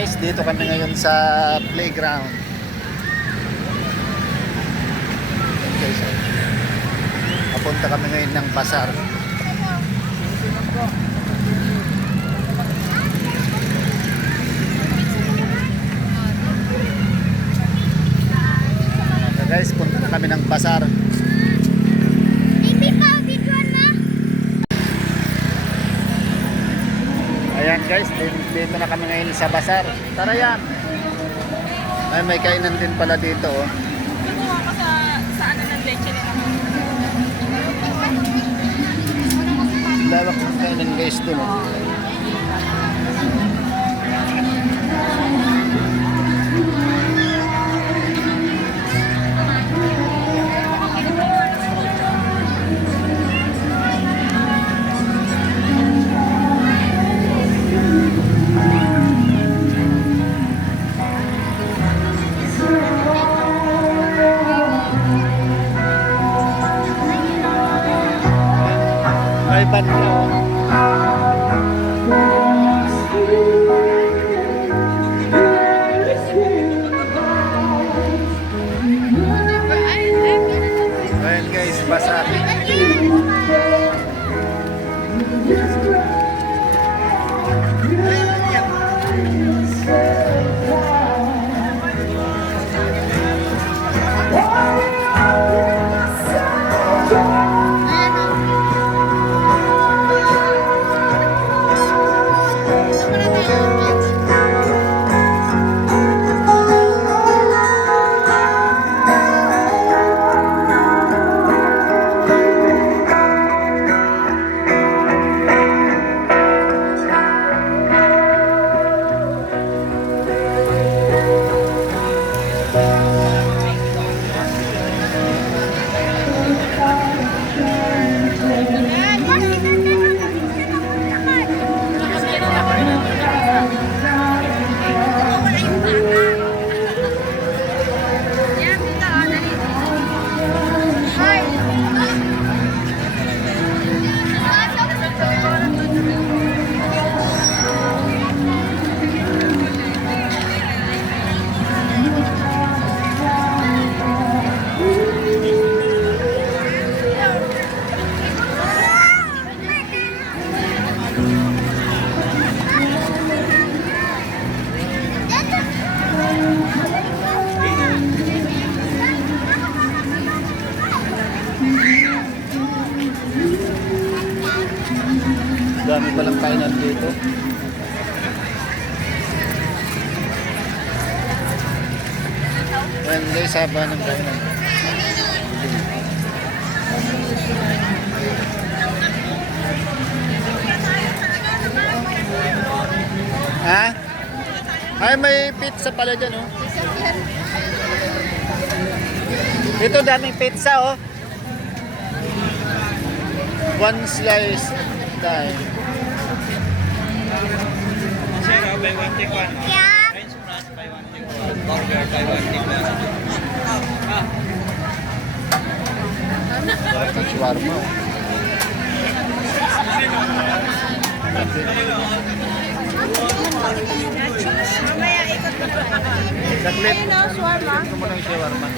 guys, dito kami ngayon sa playground. Okay, so, papunta kami ngayon ng Pasar. So guys, punta na kami ng Pasar. Ayan guys, dito na kami ngayon sa Pasar. Tara yan. Ay, may kainan din pala dito oh. Kumuha ko sa ano ng leche nila. Lawak ng kainan guys dun oh. May banda oh. Ayan guys, Pasar. Dami palang kainan dito. Ayan guys, haba ng kainan. Ha? Ay, may pizza pala dyan oh. Dito daming pizza oh. One slice dahil. Zero, buy one take one. Yeah. French fries, buy one take one. Burger, buy one take one. Ito shawarma. Mamaya ikot ko pa. Saglit. Ayun o, shawarma. Ito mo ng shawarma.